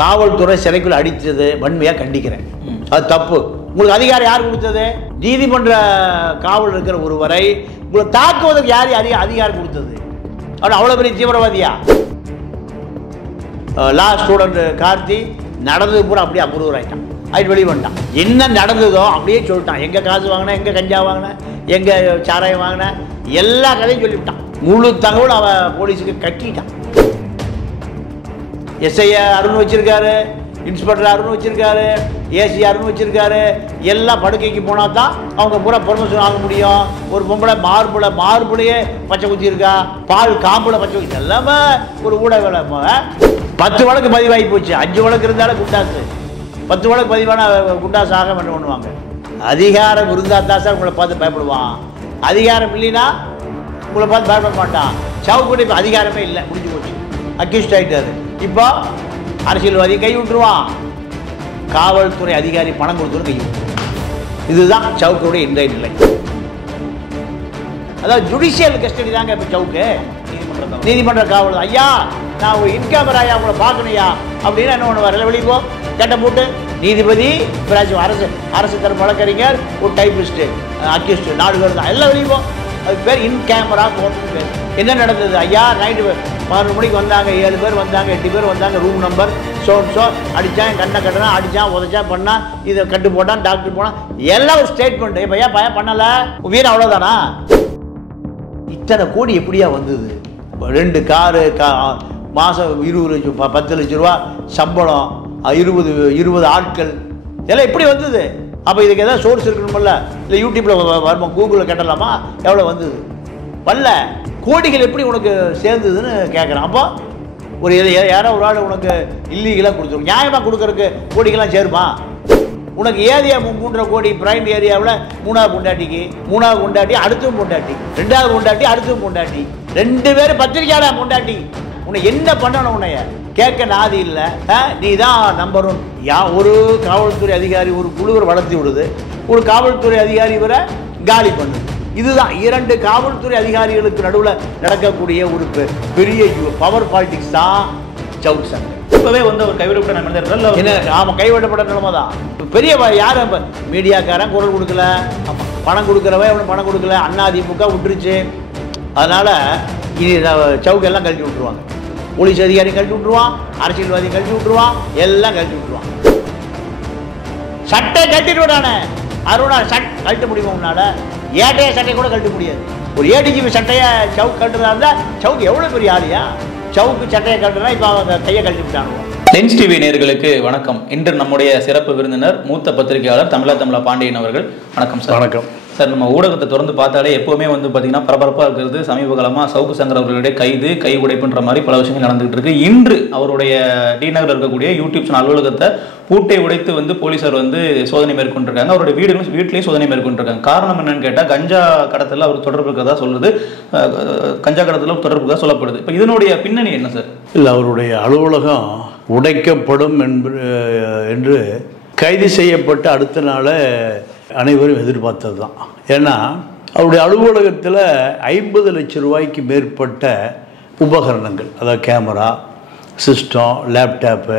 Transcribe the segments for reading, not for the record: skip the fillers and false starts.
காவல்துறை சிறைக்குள் அடித்தது வன்மையாக கண்டிக்கிறேன். அது தப்பு. உங்களுக்கு அதிகாரம் யார் கொடுத்தது? நீதிமன்ற காவல் இருக்கிற ஒருவரை உங்களை தாக்குவதற்கு யார் அதிகாரம் கொடுத்தது? அவன் அவ்வளோ பெரிய தீவிரவாதியா? லா ஸ்டூடெண்ட் கார்த்தி நடந்தது பூரா அப்படியே அப்ரூவர் ஆகிட்டான், ஆயிட்டு வெளியே வந்துட்டான். என்ன நடந்ததோ அப்படியே சொல்லிட்டான். எங்கே காசு வாங்கினேன், எங்கே கஞ்சா வாங்கினேன், எங்கே சாராயம் வாங்கினேன், எல்லா கதையும் சொல்லிவிட்டான். முழு தகவல் அவன் போலீஸுக்கு கட்டிட்டான். எஸ்ஐ அருண் வச்சிருக்காரு, இன்ஸ்பெக்டர் அருண் வச்சிருக்காரு, ஏசி அருண் வச்சிருக்காரு. எல்லாம் படுக்கைக்கு போனால் தான் அவங்க பூரா பெர்மிஷன் வாங்க முடியும். ஒரு பொம்பளை மார்புலையே பச்சை குத்தி இருக்கா, பால் காம்புல பச்சை குத்தி, எல்லாமே ஒரு ஊடக வேலை. 10 வழக்கு பதிவாகி போச்சு. 5 வழக்கு இருந்தாலும் குண்டாசு, 10 வழக்கு பதிவான குண்டாசு ஆக என்ன பண்ணுவாங்க? அதிகாரம் இருந்தால் தான் சார் உங்களை பார்த்து பயப்படுவான். அதிகாரம் இல்லைன்னா உங்களை பார்த்து பயப்பட மாட்டான். சவுக்குடி இப்போ அதிகாரமே இல்லை, முடிஞ்சு போச்சு, அக்யூஸ்ட் ஆகிட்டாரு. இப்போ அரசியல்வாதி கை விட்டுருவான், காவல்துறை அதிகாரி பணம் கொடுத்துரும் கை விட்டுருவான். இதுதான் சவுக்குடைய இன்றைய நிலை. அதாவது ஜுடிஷியல் கஸ்டடி தாங்க இப்போ சவுக்கு. நீதிமன்ற காவல் தான். ஐயா நான் ஒரு இன்கேமராயா உங்களை பார்க்கணுயா அப்படின்னா என்ன ஒன்று வரல, வெளியே போ, கேட்ட போட்டு நீதிபதி அரசு தரப்பு வழக்கறிஞர், ஒரு டைப்பிஸ்ட்டு, அக்யூஸ்ட், 4 பேர் தான், எல்லாம் வெளியே போ. அது பேர் இன் கேமரா கோர்ட்டு பேர். என்ன நடந்தது? ஐயா நைட்டு 11 மணிக்கு வந்தாங்க, 7 பேர் வந்தாங்க, 8 பேர் வந்தாங்க, ரூம் நம்பர் ஸோ அடித்தான், கண்ணை கட்டினா, அடித்தான், உதச்சான், பண்ணான், இதை கட்டு போட்டான், டாக்டர் போனான், எல்லாம் ஒரு ஸ்டேட்மெண்ட். இப்போ ஏன் பையன் பண்ணலை வீரம் அவ்வளோதானா? இத்தனை கோடி எப்படியா வந்தது? 2 காரு, மாதம் 20 லட்சம் 10 லட்ச ரூபா சம்பளம், 20 ஆட்கள், எல்லாம் எப்படி வந்தது? அப்போ இதுக்கு எதாவது சோர்ஸ் இருக்கணுமில்ல? இல்லை யூடியூப்பில் வருமா, கூகுளில் கேட்டலாமா எவ்வளோ வந்தது? வரல. கோடிகள் எப்படி உனக்கு சேர்ந்ததுன்னு கேட்குறான். அப்போ ஒரு யாரோ ஒரு ஆள் உனக்கு இல்லீகலாக கொடுத்துரும், நியாயமாக கொடுக்குறதுக்கு கோடிகள்லாம் சேருமா? உனக்கு ஏரியா 3.5 கோடி பிரைம் ஏரியாவில் 3வது பொண்டாட்டிக்கு, 3வது பொண்டாட்டி அடுத்தும் பொண்டாட்டி, 2வது பொண்டாட்டி அடுத்தும் பொண்டாட்டி, 2 பேர் பத்திரிக்கையாளர் பொண்டாட்டி. உன்னை என்ன பண்ணணும்? உன்னைய கேட்க நாதி இல்லை. நீ தான் நம்பர் 1. ஒரு காவல்துறை அதிகாரி ஒரு குழுவை வளர்த்தி விடுது, ஒரு காவல்துறை அதிகாரி வரை காலி பண்ணுது. இதுதான் 2 காவல்துறை அதிகாரிகளுக்கு நடுவில் நடக்கக்கூடிய ஒரு பெரிய பவர் பாலிடிக்ஸ் தான் சவுக் சண்டை. இப்போவே வந்து ஒரு கைவிடப்பட்ட மனிதர்கள் என்ன? ஆமாம், கைவிடப்பட்ட நிலைமை தான். பெரிய யாரும் இப்போ மீடியாக்காரன் குரல் கொடுக்கல, பணம் கொடுக்குறவன் அவனுக்கு பணம் கொடுக்கல, அதிமுக விட்டுருச்சு. அதனால் இது சவுக்கு எல்லாம் கழட்டி விட்டுருவாங்க. போலீஸ் அதிகாரி கழட்டி விட்டுருவான், அரசியல்வாதி கழட்டி விட்டுருவான், எல்லாம் கழட்டி விட்டுருவான். சட்டை கழட்டிட்டு விடானே அருணா கழட்ட முடியுமா உன்னால? ஏட்டைய சட்டையை கூட கழட்ட முடியாது. ஒரு ஏடிஜிபி சட்டையை சவுக்கு கழட்டுறதா இருந்தால் சவுக்கு எவ்வளோ பெரிய ஆளியா? சவுக்கு சட்டையை கழட்டுனா இப்போ அவங்க கையை கழட்டி விட்டானுவோம். லென்ஸ் டிவி நேயர்களுக்கு வணக்கம். இன்று நம்முடைய சிறப்பு விருந்தினர் மூத்த பத்திரிகையாளர் தமிழா பாண்டியன் அவர்கள். வணக்கம் சார். வணக்கம் சார். நம்ம ஊடகத்தை திறந்து பார்த்தாலே எப்போவுமே வந்து பார்த்தீங்கன்னா பரபரப்பாக இருக்கிறது. சமீப காலமாக சவுக்கு சங்கர் அவர்களுடைய கைது, கை உடைப்புன்ற மாதிரி பல விஷயங்கள் நடந்துகிட்டு இருக்கு. இன்று அவருடைய டி நகரில் இருக்கக்கூடிய யூடியூப் சேனல் அலுவலகத்தை பூட்டை உடைத்து வந்து போலீசார் வந்து சோதனை மேற்கொண்டிருக்காங்க. அவருடைய வீட்லேயும் சோதனை மேற்கொண்டிருக்காங்க. காரணம் என்னன்னு கேட்டால் கஞ்சா கடத்தல அவர் தொடர்பு இருக்கிறதா சொல்லுது. கஞ்சா கடத்தல தொடர்பு இருக்கிறதா சொல்லப்படுது. இப்போ இதனுடைய பின்னணி என்ன சார்? இல்லை, அவருடைய அலுவலகம் உடைக்கப்படும் என்று கைது செய்யப்பட்ட அடுத்த நாள் அனைவரும் எதிர்பார்த்தது தான். ஏன்னா அவருடைய அலுவலகத்தில் 50 லட்சம் ரூபாய்க்கு மேற்பட்ட உபகரணங்கள், அதாவது கேமரா, சிஸ்டம், லேப்டாப்பு,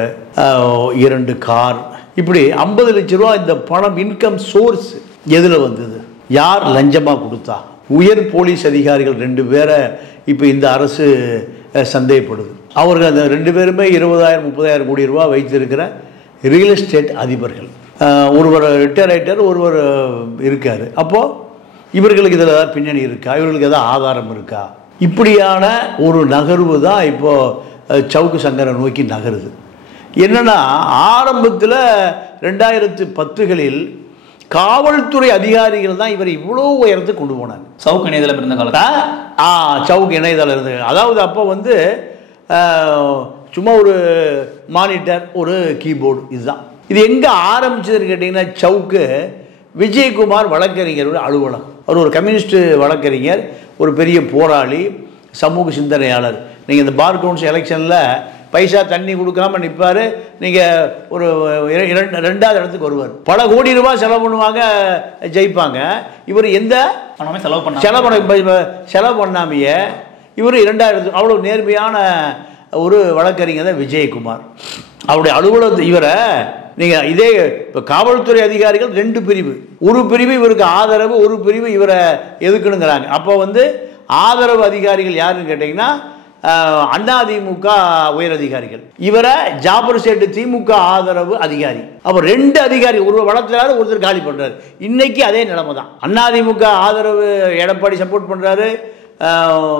2 கார், இப்படி 50 லட்சம் ரூபா இந்த பணம் இன்கம் சோர்ஸ் எதில் வந்தது? யார் லஞ்சமாக கொடுத்தா? உயர் போலீஸ் அதிகாரிகள் 2 பேரை இப்போ இந்த அரசு சந்தேகப்படுது. அவர்கள் அந்த 2 பேருமே 20,000-30,000 கோடி ரூபா வைத்திருக்கிற ரியல் எஸ்டேட் அதிபர்கள். ஒருவர் ரிட்டையர் ஆகிட்டார், ஒருவர் இருக்கார். அப்போது இவர்களுக்கு இதில் ஏதாவது பின்னணி இருக்கா? இவர்களுக்கு ஏதாவது ஆதாரம் இருக்கா? இப்படியான ஒரு நகர்வு தான் இப்போது சவுக்கு சங்கரை நோக்கி நகருது. என்னென்னா ஆரம்பத்தில் 2010களில் காவல்துறை அதிகாரிகள் தான் இவர் இவ்வளோ உயரத்துக்கு கொண்டு போனாங்க. சவுக்கு இணையதளம் இருந்த காலத்தில் சவுக்கு இணையதளம் இருந்தது. அதாவது அப்போ வந்து சும்மா ஒரு மானிட்டர், ஒரு கீபோர்டு, இதுதான். இது எங்கே ஆரம்பிச்சதுன்னு கேட்டிங்கன்னா சவுக்கு விஜயகுமார் வழக்கறிஞரோட அலுவலகம். அவர் ஒரு கம்யூனிஸ்ட் வழக்கறிஞர், ஒரு பெரிய போராளி, சமூக சிந்தனையாளர். நீங்கள் இந்த பார் கவுன்சில் எலெக்ஷனில் பைசா தண்ணி கொடுக்காம நிற்பார். நீங்கள் ஒரு 2வது இடத்துக்கு வருவார். பல கோடி ரூபாய் செலவு பண்ணுவாங்க, ஜெயிப்பாங்க. இவர் எந்த செலவு பண்ணாமையே இவர் 2வது, அவ்வளோ நேர்மையான ஒரு வழக்கறிஞர் தான் விஜயகுமார். அவருடைய அலுவலகத்தை இவரை நீங்கள் இதே இப்போ காவல்துறை அதிகாரிகள் 2 பிரிவு, ஒரு பிரிவு இவருக்கு ஆதரவு, ஒரு பிரிவு இவரை எதுக்குனுங்கிறாங்க. அப்போ ஆதரவு அதிகாரிகள் யாருன்னு கேட்டிங்கன்னா அதிமுக உயர் அதிகாரிகள், இவரை ஜாபர் சேட்டு திமுக ஆதரவு அதிகாரி. அப்போ 2 அதிகாரி, ஒரு வளர்த்துறாரு, ஒருத்தர் காலி பண்ணுறாரு. இன்னைக்கு அதே நிலைமை தான். அதிமுக ஆதரவு எடப்பாடி சப்போர்ட் பண்ணுறாரு,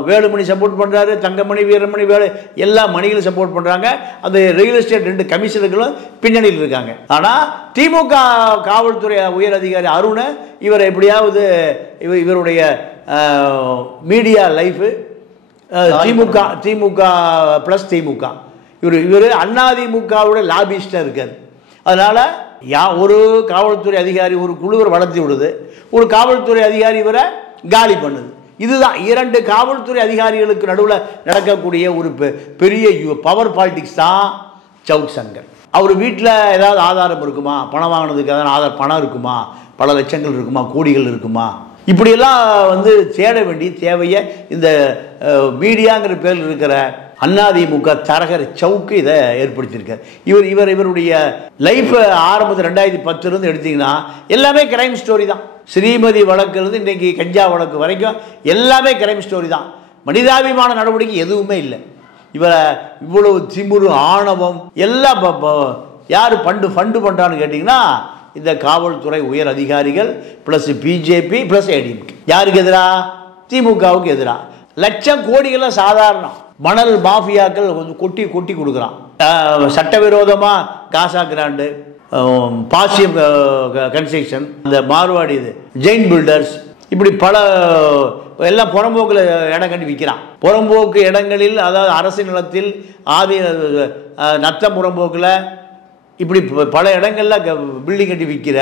வேலுமணி சப்போர்ட் பண்ணுறாரு, தங்கமணி, வீரமணி, எல்லா மணிகளும் சப்போர்ட் பண்ணுறாங்க. அந்த ரியல் எஸ்டேட் 2 கமிஷனர்களும் பின்னணியில் இருக்காங்க. ஆனால் திமுக காவல்துறை உயர் அதிகாரி அருண் இவரை எப்படியாவது இவருடைய மீடியா லைஃபு திமுக ப்ளஸ் திமுக, இவர் அதிமுகவுடைய லாபிஸ்டாக இருக்கார். அதனால் ஒரு காவல்துறை அதிகாரி ஒரு குழுவை வளர்த்தி விடுது, ஒரு காவல்துறை அதிகாரி இவரை காலி பண்ணுது. இதுதான் 2 காவல்துறை அதிகாரிகளுக்கு நடுவில் நடக்கக்கூடிய ஒரு பெரிய பவர் பாலிடிக்ஸ் தான் சவுக் சங்கர். அவர் வீட்டில் ஏதாவது ஆதாரம் இருக்குமா, பணம் வாங்கினதுக்கு ஏதாவது பணம் இருக்குமா, பல லட்சங்கள் இருக்குமா, கோடிகள் இருக்குமா, இப்படியெல்லாம் தேட வேண்டிய தேவையை இந்த மீடியாங்கிற பேரில் இருக்கிற அதிமுக தரகர் சவுக்கு இதை ஏற்படுத்தியிருக்கார். இவருடைய லைஃப் ஆரம்பத்தில் 2010 எடுத்தீங்கன்னா எல்லாமே கிரைம் ஸ்டோரி தான். ஸ்ரீமதி வழக்கிலிருந்து இன்றைக்கி கஞ்சா வழக்கு வரைக்கும் எல்லாமே கிரைம் ஸ்டோரி தான். மனிதாபிமான நடவடிக்கை எதுவுமே இல்லை. இவ்வளவு திமிரு, ஆணவம் எல்லாம் யார் ஃபண்டு பண்ணுறான்னு கேட்டிங்கன்னா இந்த காவல்துறை உயர் அதிகாரிகள் ப்ளஸ் பிஜேபி ப்ளஸ் ஏடிஎம்கே. யாருக்கு எதிராக? திமுகவுக்கு எதிராக. லட்சம் கோடிகள்லாம் சாதாரணம். மணல் மாஃபியாக்கள் கொட்டி கொட்டி கொடுக்குறான். சட்டவிரோதமாக காசா கிராண்டு, பாசியம் கன்ஸ்ட்ரக்ஷன், இந்த மார்வாடி, இது ஜெயின் பில்டர்ஸ், இப்படி பல எல்லாம் புறம்போக்கில் இடம் கட்டி விற்கிறான். புறம்போக்கு இடங்களில், அதாவது அரசு நிலத்தில், நத்த புறம்போக்கில், இப்படி பல இடங்களில் பில்டிங் கட்டி விற்கிற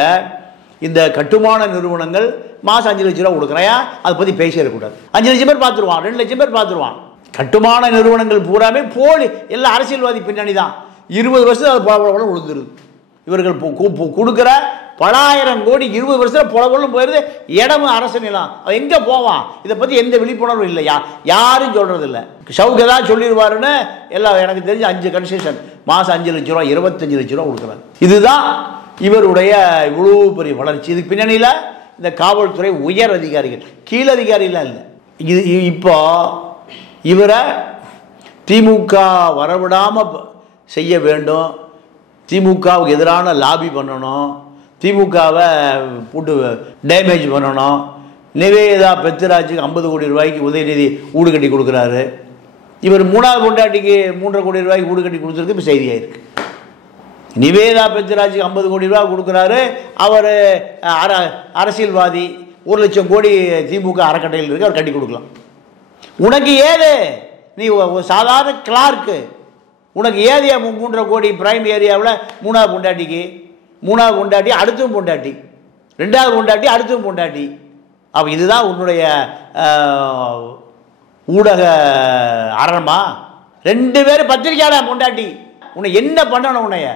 இந்த கட்டுமான நிறுவனங்கள் மாதம் 5 லட்ச ரூபா கொடுக்குறையா, அதை பற்றி பேசிடக்கூடாது. 5 லட்சம் பேர் பார்த்துருவான், 2 லட்சம் பேர் பார்த்துருவான். கட்டுமான நிறுவனங்கள் பூராமே போலி, எல்லாம் அரசியல்வாதி பின்னணி தான். 20 வருஷம் அது பல விழுந்துருது. இவர்கள் கொடுக்குற பலாயிரம் கோடி 20 வருஷத்தில் புலவலும் போயிடுது. இடமும் அரசு நிலம், அது எங்கே போவான்? இதை பற்றி எந்த விழிப்புணர்வும் இல்லையா, யாரும் சொல்கிறது இல்லை. சவுக்கு ஏதாவது சொல்லிடுவாருன்னு எல்லாம் எனக்கு தெரிஞ்சு 5 கன்செஷன் மாதம் 5 லட்ச ரூபா, 25 லட்ச ரூபா கொடுக்குறாரு. இதுதான் இவருடைய இவ்வளோ பெரிய வளர்ச்சி. இதுக்கு பின்னணியில் இந்த காவல்துறை உயர் அதிகாரிகள், கீழ் அதிகாரிலாம் இல்லை. இப்போ இவரை திமுக வரவிடாமல் செய்ய வேண்டும், திமுகவுக்கு எதிரான லாபி பண்ணணும், திமுகவை போட்டு டேமேஜ் பண்ணணும். நிவேதா பெத்ராஜுக்கு 50 கோடி ரூபாய்க்கு உதயநிதி வீடு கட்டி கொடுக்குறாரு. இவர் 3வது பொண்டாட்டிக்கு 3.5 கோடி ரூபாய்க்கு வீடு கட்டி கொடுத்துருக்கு. இப்போ செய்தியாக இருக்குது. நிவேதா பெத்ராஜுக்கு 50 கோடி ரூபா கொடுக்குறாரு. அவர் அரசியல்வாதி, 1 லட்சம் கோடி திமுக அறக்கட்டையில் இருக்கு, அவர் கட்டி கொடுக்கலாம். உனக்கு ஏது? நீ சாதாரண கிளார்க்கு, உனக்கு ஏரியா 3.5 கோடி பிரைம் ஏரியாவில் 3வது பொண்டாட்டிக்கு, 3வது பொண்டாட்டி அடுத்தும் பொண்டாட்டி, 2வது பொண்டாட்டி அடுத்தும் பொண்டாட்டி. அப்போ இதுதான் உன்னுடைய ஊடக அறமா? 2 பேர் பத்திரிக்கையாளர் பொண்டாட்டி, உன்னை என்ன பண்ணணும்? உன்னைய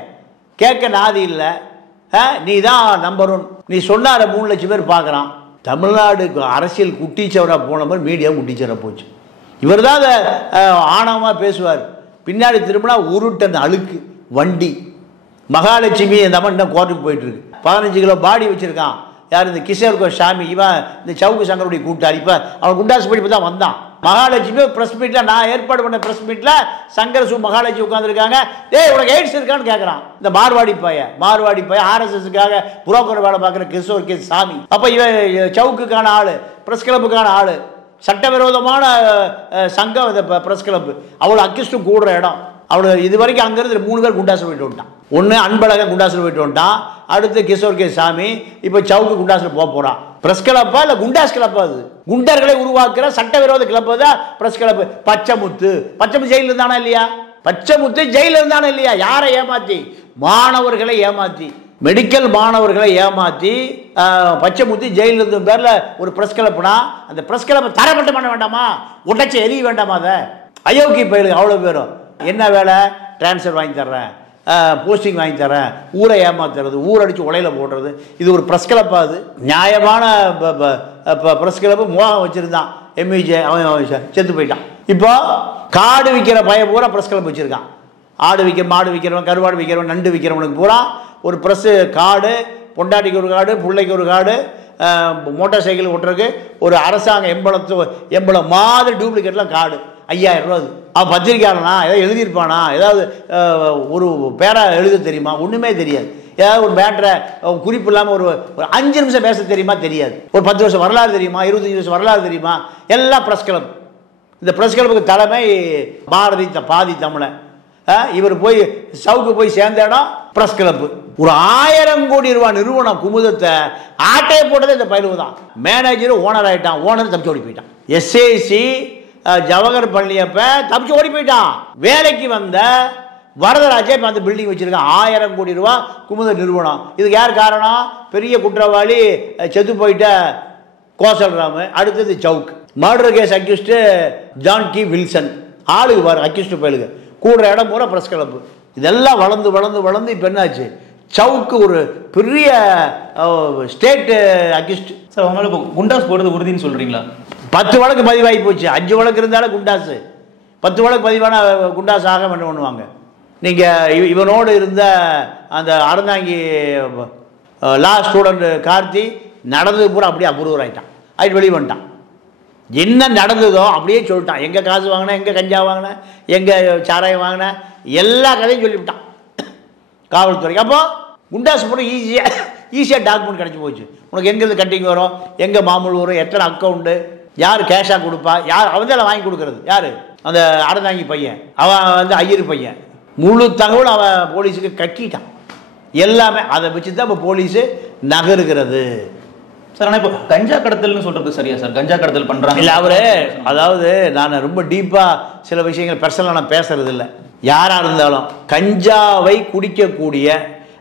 கேட்க நாதி இல்லை. நீ தான் நம்பர் 1. நீ சொன்னார 3 லட்சம் பேர் பார்க்குறான். தமிழ்நாடு அரசியல் குட்டிச்சவராக போன மாதிரி மீடியா குட்டிச்சவராக போச்சு. இவர் தான் அதை ஆணவமாக பேசுவார். பின்னாடி திரும்பினா 1 டன் அழுக்கு வண்டி. மகாலட்சுமி இந்த மாதிரி இன்னும் கோர்ட்டுக்கு போயிட்டுருக்கு. 15 கிலோ பாடி வச்சுருக்கான். யார்? இந்த கிஷோர் சாமி. இவன் இந்த சவுக்கு சங்கருடைய கூட்டாளி. இப்போ அவன் குண்டாசு படிப்பு தான் வந்தான். மகாலட்சுமி ப்ரெஸ் மீட்டில், நான் ஏற்பாடு பண்ண ப்ரெஸ் மீட்டில் சங்கர மகாலட்சுமி உட்காந்துருக்காங்க. உனக்கு எய்ட்ஸ் இருக்கான்னு கேட்குறான். இந்த மார்வாடி பைய ஆர்எஸ்எஸ்க்காக புரோக்கர் வேலை பார்க்குற கிஷோர் சாமி. அப்போ இவன் சவுக்குக்கான ஆள், ப்ரெஸ் கிளப்புக்கான ஆள், சட்டவிரோதமான சங்கம் இந்த ப்ரெஸ் கிளப்பு. அவ்வளோ அக்கிஸ்டும் கூடுற இடம். அவளு இது வரைக்கும் அங்கேருந்து 3 பேர் குண்டாசில் போயிட்டு வந்துட்டான். ஒன்று அன்பழகன் குண்டாசில் போயிட்டு வந்துட்டான், அடுத்து கிஷோர் சாமி, இப்போ சவுக்கு குண்டாசில் போகிறான். ப்ரெஸ் கிளப்பா இல்லை குண்டாஸ் கிளப்பா? அது குண்டர்களை உருவாக்குற சட்டவிரோத கிளப்பு தான் ப்ரெஸ் கிளப்பு. பச்சைமுத்து ஜெயிலில் இருந்தானா இல்லையா? பச்சைமுத்து ஜெயிலில் இருந்தானா இல்லையா? யாரை ஏமாற்றி? மாணவர்களை ஏமாற்றி, மெடிக்கல் மாணவர்களை ஏமாற்றி பச்சைமுத்தி ஜெயிலில் இருந்த பேரில் ஒரு ப்ரெஸ் கிளப்புனா, அந்த ப்ரெஸ் கிளப்பை தரப்பட்டு பண்ண வேண்டாமா? உடச்சி எரிய வேண்டாமா? அதை அயோக்கி பயிலுக்கு அவ்வளோ பேரும் என்ன வேலை? டிரான்ஸ்ஃபர் வாங்கி தர்றேன், போஸ்டிங் வாங்கி தரேன், ஊரை ஏமாத்துறது, ஊரடிச்சு உலையில போடுறது. இது ஒரு ப்ரெஸ் கிளப்பா? அது நியாயமான ப்ரெஸ் கிளப்பு. மோகம் வச்சுருந்தான் எம்இஜே, அவன் செத்து போயிட்டான். இப்போ காடு விற்கிற பையன் பூரா ப்ரெஸ் கிளப் வச்சுருக்கான். ஆடு விற்கிற, மாடு விற்கிறவன், கருவாடு விற்கிறவன், நண்டு விற்கிறவனுக்கு பூரா ஒரு ப்ரெஸ்ஸு கார்டு, பொண்டாட்டிக்கு ஒரு கார்டு, பிள்ளைக்கு ஒரு கார்டு, மோட்டார் சைக்கிள் ஓட்டுறதுக்கு ஒரு அரசாங்க எம்பளம் மாதிரி டூப்ளிகேட்லாம் கார்டு 5000 ரூபா. அவன் பத்திரிக்கையாளனா ஏதாவது எழுதியிருப்பானா, ஏதாவது ஒரு பேரா எழுத தெரியுமா? ஒன்றுமே தெரியாது. ஏதாவது ஒரு மேட்ரை குறிப்பு இல்லாமல் ஒரு 5 நிமிஷம் பேச தெரியுமா? தெரியாது. ஒரு 10 வருஷம் வரலாறு தெரியுமா? 25 வருஷம் வரலாறு தெரியுமா? எல்லாம் ப்ரெஸ் கிளப். இந்த ப்ரெஸ் கிளப்புக்கு தலைமை பாரதி பாதி தமிழன். இவர் போய் சவுக்கு போய் சேர்ந்த இடம் ப்ரெஸ் கிளப்பு. ஒரு 1000 கோடி ரூபாய் நிறுவனம் குமுதத்தை ஆட்டையை போட்டதே இந்த பயிலுவு தான். மேனேஜர் ஓனர் ஆகிட்டான். ஓனர் தப்பிச்சு ஓடி போயிட்டான். எஸ்ஏசி ஜவஹர் பழனியப்ப தப்பிச்சு ஓடி போயிட்டான். வேலைக்கு வந்த வரதராஜே இப்போ அந்த பில்டிங் வச்சிருக்கான். 1000 கோடி ரூபா குமுத நிறுவனம். இதுக்கு யார் காரணம்? பெரிய குற்றவாளி செத்து போயிட்ட கோசல்ராமு, அடுத்தது சவுக். மர்டர் கேஸ் அக்யூஸ்டு ஜான் கி வில்சன். ஆளுக்கு பாரு அக்யூஸ்டு பயிலுக்கு கூடுற இடம் பூரா ப்ரெஸ் கிளப்பு. இதெல்லாம் வளர்ந்து வளர்ந்து வளர்ந்து இப்போ என்னாச்சு? சவுக்கு ஒரு பெரிய ஸ்டேட் அக்யூஸ்டு. சார் உங்களால் இப்போ குண்டாஸ் போடுறது உறுதின்னு சொல்கிறீங்களா? 10 வழக்கு பதிவாகி போச்சு. 5 வழக்கு இருந்தாலும் குண்டாசு. 10 வழக்கு பதிவான குண்டாஸ் ஆக என்ன பண்ணுவாங்க? நீங்கள் இவனோடு இருந்த அந்த அறந்தாங்கி லா ஸ்டூடெண்ட் கார்த்தி நடந்தது பூரா அப்படியே அப்ரூவர் ஆகிட்டான். ஆகிட்டு வெளியே வந்துட்டான். என்ன நடந்ததோ அப்படியே சொல்லிட்டான். எங்கே காசு வாங்கினேன், எங்கே கஞ்சா வாங்கினேன், எங்கே சாராயம் வாங்கினேன், எல்லா கதையும் சொல்லிவிட்டான் காவல்துறைக்கு. அப்போ குண்டாஸ் போட்டு ஈஸியாக டாக்குமெண்ட் கிடச்சி போச்சு. உனக்கு எங்கேருந்து கட்டிங் வரும், எங்கே மாமூல் வரும், எத்தனை அக்கௌண்ட்டு, யார் கேஷாக கொடுப்பா, யார் அவன் வாங்கி கொடுக்குறது, யார் அந்த அறந்தாங்கி பையன், அவன் வந்து ஐயர் பையன். முழு தகவல் அவன் போலீஸுக்கு கட்டிட்டான். எல்லாமே அதை வச்சு தான் இப்போ போலீஸு நகருகிறது. சார் ஆனால் இப்போ கஞ்சா கடத்தல்னு சொல்கிறது சரியா சார்? கஞ்சா கடத்தல் பண்ணுறாங்க இல்லை அவரு, அதாவது நான் ரொம்ப டீப்பாக சில விஷயங்கள் பர்சனலாக நான் பேசுறது இல்லை. யாராக இருந்தாலும் கஞ்சாவை குடிக்கக்கூடிய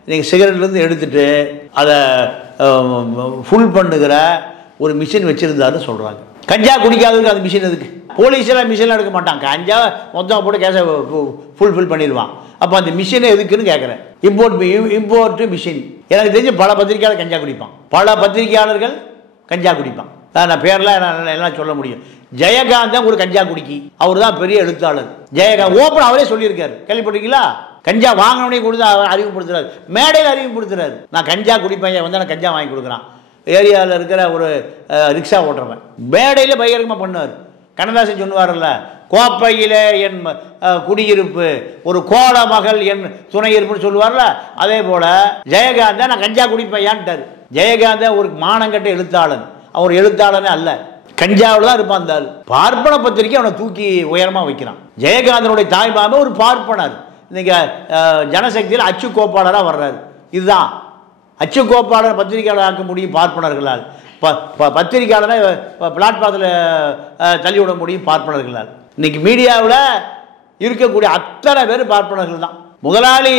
நீங்கள் சிகரெட்லேருந்து எடுத்துட்டு அதை ஃபுல் பண்ணுகிற ஒரு மிஷின் வச்சுருந்தாருன்னு சொல்கிறாங்க. கஞ்சா குடிக்காததுக்கு அந்த மிஷின் எதுக்கு? போலீஸெல்லாம் மிஷின்லாம் எடுக்க மாட்டாங்க. கஞ்சா மொத்தம் போட்டு கேஸை ஃபுல்ஃபில் பண்ணிடுவான். அப்போ அந்த மிஷினை எதுக்குன்னு கேட்குறேன். Import machine. எனக்கு தெரிஞ்சு பல பத்திரிகையாளர் கஞ்சா குடிப்பான். பல பத்திரிகையாளர்கள் கஞ்சா குடிப்பான். நான் பேரெலாம் எல்லாம் சொல்ல முடியும். ஜெயகாந்த் தான் ஒரு கஞ்சா குடிக்கி. அவர் தான் பெரிய எழுத்தாளர். ஜெயகாந்த் ஓப்பன் அவரே சொல்லியிருக்காரு. கேள்விப்பட்டீங்களா? கஞ்சா வாங்கினவனே கொடுத்து அவர் அறிமுகப்படுத்துறாரு. மேடையில் அறிமுகப்படுத்துறாரு. நான் கஞ்சா குடிப்பேன், வந்து நான் கஞ்சா வாங்கி கொடுக்குறான். ஏரியாவில் இருக்கிற ஒரு ரிக்ஷா ஓட்டுறவன் மேடையில் பகிரங்கமாக பண்ணுவார். கண்ணதாசன் சொல்லுவார்ல, கோப்பையிலே என் குடியிருப்பு, ஒரு கோல மகள் என் துணை இருப்புன்னு சொல்லுவார்ல. அதே போல் ஜெயகாந்தா நான் கஞ்சா குடிப்பையான்ட்டார். ஜெயகாந்தா ஒரு மானங்கட்ட எழுத்தாளன். அவர் எழுத்தாளனே அல்ல, கஞ்சாவில் தான் இருப்பான். அந்த பார்ப்பன பத்திரிக்கை அவனை தூக்கி உயரமாக வைக்கிறான். ஜெயகாந்தனுடைய தாய்மாமே ஒரு பார்ப்பனர். இன்னைக்கு ஜனசக்தியில் அச்சு கோப்பாளராக வர்றாரு. இதுதான் அச்சு கோப்பாளர் பத்திரிகையாளர் ஆக்க முடியும் பார்ப்பனர்களால். பத்திரிகையாளரை பிளாட்பாரத்தில் தள்ளிவிட முடியும் பார்ப்பனர்களால். இன்னைக்கு மீடியாவில் இருக்கக்கூடிய அத்தனை பேர் பார்ப்பனர்கள் தான். முதலாளி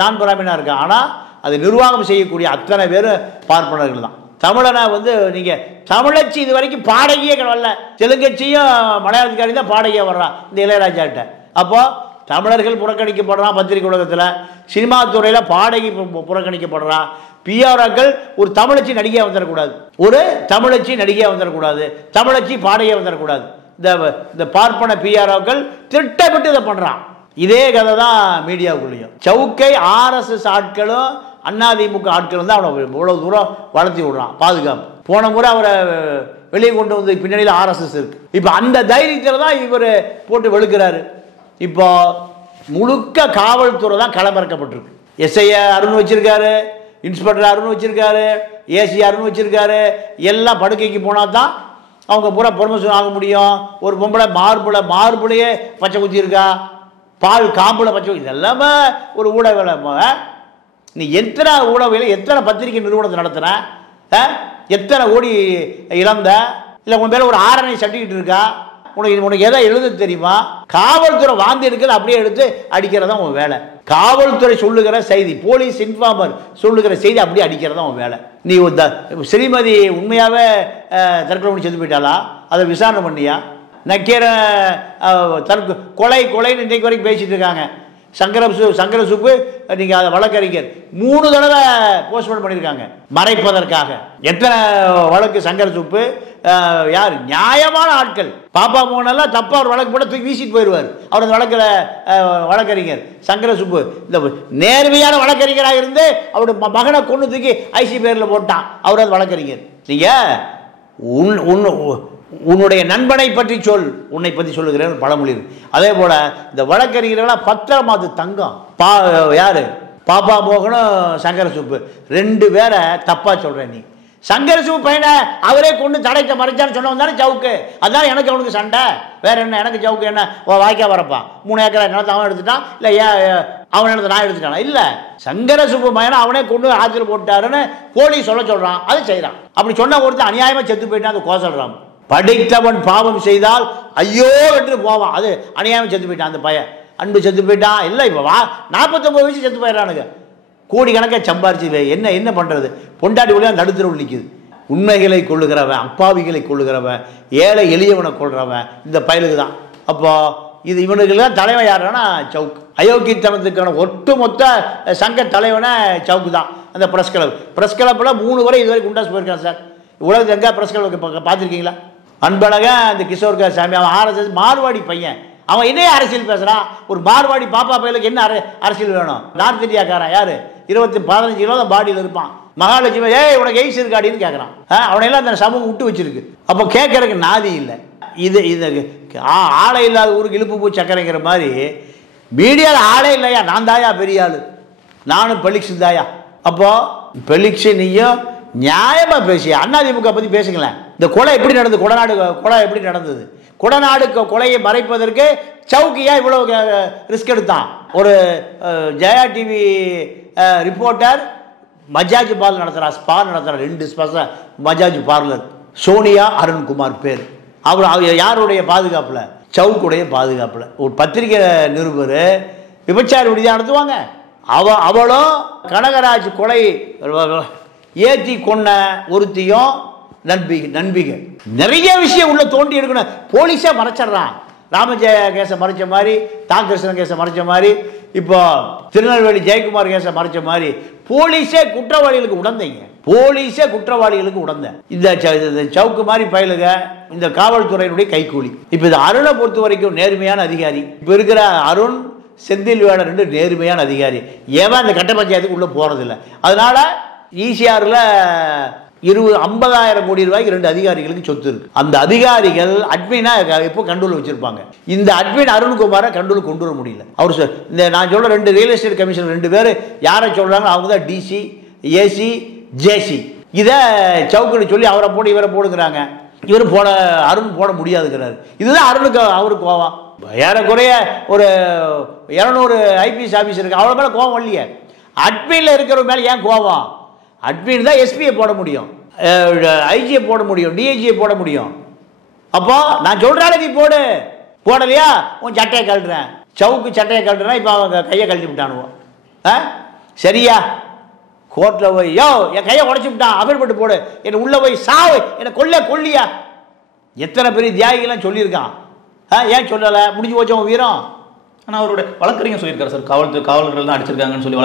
நான் பிராமணா இருக்கான், ஆனால் அது நிர்வாகம் செய்யக்கூடிய அத்தனை பேர் பார்ப்பனர்கள் தான். தமிழனா வந்து நீங்கள் தமிழச்சி இது வரைக்கும் பாடகியே வரல. தெலுங்கச்சியும் மலையாளத்துக்காரி தான் பாடகியாக வர்றான் இந்த இளையராஜாட்ட. அப்போது தமிழர்கள் புறக்கணிக்கப்படுறான் பத்திரிகை உலகத்தில். சினிமா துறையில் பாடகி புறக்கணிக்கப்படுறான். பிஆர்ஆக்கள் ஒரு தமிழச்சி நடிகையாக வந்துடக்கூடாது, ஒரு தமிழச்சி நடிகையாக வந்துடக்கூடாது, தமிழச்சி பாடகியாக வந்துடக்கூடாது. இந்த பார்ப்பன பிஆர்ஆக்கள் திட்டமிட்டு இதை பண்ணுறான். இதே கதை தான் மீடியாவுக்குள்ளேயும். சவுக்கை ஆர்எஸ்எஸ் ஆட்களும் அதிமுக ஆட்களும் தான் அவனை இவ்வளோ தூரம் வளர்த்தி விடுறான். பாதுகாப்பு போன முறை அவரை வெளியே கொண்டு வந்து பின்னணியில் ஆர்எஸ்எஸ் இருக்கு. இப்போ அந்த தைரியத்தில் தான் இவர் போட்டு வெளுக்கிறாரு. இப்போ முழுக்க காவல்துறை தான் களமிறக்கப்பட்டிருக்கு. எஸ்ஐ அருண் வச்சிருக்காரு, இன்ஸ்பெக்டர் அருண் வச்சிருக்காரு, ஏசி அருண் வச்சிருக்காரு. எல்லாம் படுக்கைக்கு போனால் தான் அவங்க பூரா ப்ரொமோஷன் ஆக முடியும். ஒரு பொம்பளை மார்புலையே பச்சை குத்தி இருக்கா, பால் காம்பில் பச்சை, இதெல்லாமே ஒரு ஊடக வேலை. நீ எத்தனை ஊடக எத்தனை பத்திரிகை நிறுவனத்தை நடத்துன, எத்தனை கோடி இழந்த, இல்லை உன் மேலே ஒரு ஆரணை சட்டிக்கிட்டு இருக்கா, உனக்கு எதை எழுத தெரியுமா? காவல்துறை வாந்தி எடுக்கிறது அப்படியே எடுத்து அடிக்கிறதா உன் வேலை. காவல்துறை சொல்லுகிற செய்தி, போலீஸ் இன்ஃபார்மர் சொல்லுகிற செய்தி அப்படியே அடிக்கிறதா உன் வேலை. நீ ஸ்ரீமதி உண்மையாகவே தற்கொலை பண்ணி செத்து போயிட்டாளா? அதை விசாரணை பண்ணியா? நக்கீர கொலைன்னு இன்றைக்கு வரைக்கும் பேசிட்டு இருக்காங்க. சங்கர சுப்பு நீங்கள் அதை வழக்கறிஞர் 3 தடவை போஸ்ட்போன் பண்ணியிருக்காங்க மறைப்பதற்காக. எத்தனை வழக்கு சங்கர சுப்பு யார் நியாயமான ஆட்கள். பாப்பா மோகனெல்லாம் தப்பாக ஒரு வழக்கு போட தூக்கி வீசிட்டு போயிடுவார். அவர் அந்த வழக்கில் வழக்கறிஞர் சங்கர சுப்பு இந்த நேர்மையான வழக்கறிஞராக இருந்து அவருடைய மகனை கொண்டு தூக்கி ஐசி பேரில் போட்டான். அவர் அது வழக்கறிஞர். நீங்கள் உன்னுடைய நண்பனை பற்றி சொல், உன்னை பற்றி சொல்லுகிறேன் பழமொழி. அதே போல் இந்த வழக்கறிஞர்களாக பத்திரமாது தங்கம் யார் பாப்பா மோகனும் சங்கர சுப்பு 2 பேரை தப்பாக சொல்கிறேன். நீ சங்கர சுப்பு பையனை அவரே கொண்டு தடைக்க மறைச்சான்னு சொன்னவன் தானே சவுக்கு. அதுதான் எனக்கு அவனுக்கு சண்டை. வேற என்ன? எனக்கு சவுக்கு என்ன வாய்க்கா வரப்பான் 3 ஏக்கரை நிலத்தை அவன் எடுத்துட்டான், இல்லை அவன் நிலத்தை நான் எடுத்துட்டானா? இல்லை, சங்கர சுப்பு பையனை அவனே கொண்டு ஆஜர் போட்டாருன்னு போலீஸ் சொல்கிறான். அதை செய்கிறான். அப்படி சொன்ன ஒருத்தர் அநியாயமாக செத்து போயிட்டான். அந்த கோசல்றான். படித்தவன் பாவம் செய்தால் ஐயோ என்று போவான். அது அநியாயம் செத்து போயிட்டான். அந்த பையன் அன்பு செத்து போயிட்டான். இல்லை, இப்போ 49 வயசு செத்து போயிடறானுங்க. கோடி கணக்காக சம்பாரிச்சு என்ன பண்ணுறது? பொண்டாட்டி வழியாக நடுத்தரவு நிற்குது. உண்மைகளை கொள்ளுகிறவன், அப்பாவிகளை கொள்ளுகிறவன், ஏழை எளியவனை கொள்றவன் இந்த பயலுக்கு தான். அப்போ இது இவனுக்கெல்லாம் தலைவன் யாருன்னா சவுக்கு. அயோக்கியத்தனத்துக்கான ஒட்டுமொத்த சங்க தலைவனை சவுக்கு தான். அந்த பிரஸ் கிளப்பில் 3 வரை இதுவரை குண்டாஸ் போயிருக்கான் சார். உலகத்தில் எங்கே பிரஸ் கிளப் பார்த்துருக்கீங்களா? அன்பழகன் அந்த கிஷோர் சாமி அவன் ஆர்எஸ்எஸ் மார்வாடி பையன். அவன் என்ன அரசியல் பேசுகிறான்? ஒரு மார்வாடி பாப்பா பையலுக்கு என்ன அரசியல் வேணும்? நார்த் இந்தியாக்காரன் யார் 15 கிலோ தான் பாடியில் இருப்பான். மகாலட்சுமி உனக்கு எய்ஸ் இருக்காடின்னு கேட்குறான். அவனையெல்லாம் அந்த சமூகம் விட்டு வச்சிருக்கு. அப்போ கேட்கறதுக்கு நாதி இல்லை. இது ஆளை இல்லாத ஊருக்கு இழுப்பு பூ சக்கரைங்கிற மாதிரி மீடியாவில் ஆளே இல்லையா? நான் தாயா பெரிய ஆள், நானும் பெலிக்ஸ் தாயா. அப்போது பெலிக்ஸ் நீயும் நியாயமாக பேசி அதிமுக பற்றி பேசுங்களேன். இந்த கொலை எப்படி நடந்தது? கொலை எப்படி நடந்தது? கொடநாடு கொலையை மறைப்பதற்கு சவுக்கியா இவ்வளோ ரிஸ்க் எடுத்தான்? ஒரு ஜெயா டிவி ரிப்போர்ட்டர் மஜாஜ் பார்லர் நடத்துகிறார், ஸ்பா நடத்துகிறார். 2 ஸ்பா மஜாஜ் பார்லர். சோனியா அருண்குமார் பேர். அவர் யாருடைய பாதுகாப்பில்? சவுக்குடைய பாதுகாப்பில். ஒரு பத்திரிகை நிருபர் விபச்சார விடுதியாக நடத்துவாங்க. அவளும் கனகராஜ் கொலை ஏற்றி கொண்ட ஒருத்தியும் நண்பிகை. நிறைய விஷயம் உள்ள தோண்டி எடுக்கணும். போலீஸே மறைச்சிட்றான். ராமஜெய கேஸை மறைச்ச மாதிரி, தாங்கிருஷ்ணன் கேஸை மறைச்ச மாதிரி, இப்போ திருநெல்வேலி ஜெயக்குமார் கேஸை மறைச்ச மாதிரி போலீஸே குற்றவாளிகளுக்கு உடந்தைங்க. போலீஸே குற்றவாளிகளுக்கு உடந்த இந்த சவுக்கு மாதிரி பயலுக இந்த காவல்துறையினுடைய கைக்கூலி. இப்போ இது அருணை பொறுத்த வரைக்கும் நேர்மையான அதிகாரி. இப்போ இருக்கிற அருண் செந்தில் வேடர் 2 நேர்மையான அதிகாரி. ஏன் அந்த கட்ட பஞ்சாயத்துக்கு உள்ளே போகிறதில்ல. அதனால ஈசிஆரில் 50,000 கோடி ரூபாய்க்கு 2 அதிகாரிகளுக்கு சொத்து இருக்கு. அந்த அதிகாரிகள் அட்மினா எப்போ கண்ட்ரோல் வச்சிருப்பாங்க. இந்த அட்மின் அருண்குமாரை கண்ட்ரோல் கொண்டு வர முடியல. அவர் இந்த நான் சொல்ற 2 ரியல் எஸ்டேட் கமிஷனர் 2 பேர் யாரை சொல்றாங்க? அவங்க தான் டிசி, ஏசி, ஜேசி. இதை சவுக்குன்னு சொல்லி அவரை போடு இவரை போடுங்கிறாங்க. இவர் அருண் போட முடியாதுங்கிறாரு. இதுதான் அருணுக்கு அவருக்கு கோவம். ஏறக்குறைய ஒரு 200 ஐபிஎஸ் ஆஃபீஸர் இருக்கு. அவ்வளோ மேலே கோவம் இல்லையே. அட்மினில் இருக்கிற மேலே ஏன் கோவம்? அட்மின் தான் எஸ்பியை போட முடியும், ஐஜியை போட முடியும், டிஐஜியை போட முடியும். அப்போ நான் சொல்றாலே நீ போடலையா உன் சட்டையை கழட்டுறேன். சவுக்கு சட்டையை கழட்டுறேன். இப்போ அவங்க கையை கழட்டி விட்டானுவோம். சரியா? கோர்ட்டில் போய் என் கையை உடச்சி விட்டான், அகழ்பட்டு போடு, என்னை உள்ள போய் சாவு, என்னை கொல்லியா. எத்தனை பெரிய தியாகிகள்லாம் சொல்லியிருக்கான். ஏன் சொல்லலை? முடிஞ்சு போச்சோம் வீரம். ஆனால் அவருடைய வழக்கறிஞர் சொல்லியிருக்காரு சார், காவலர்கள் தான் அடிச்சிருக்காங்கன்னு சொல்லி.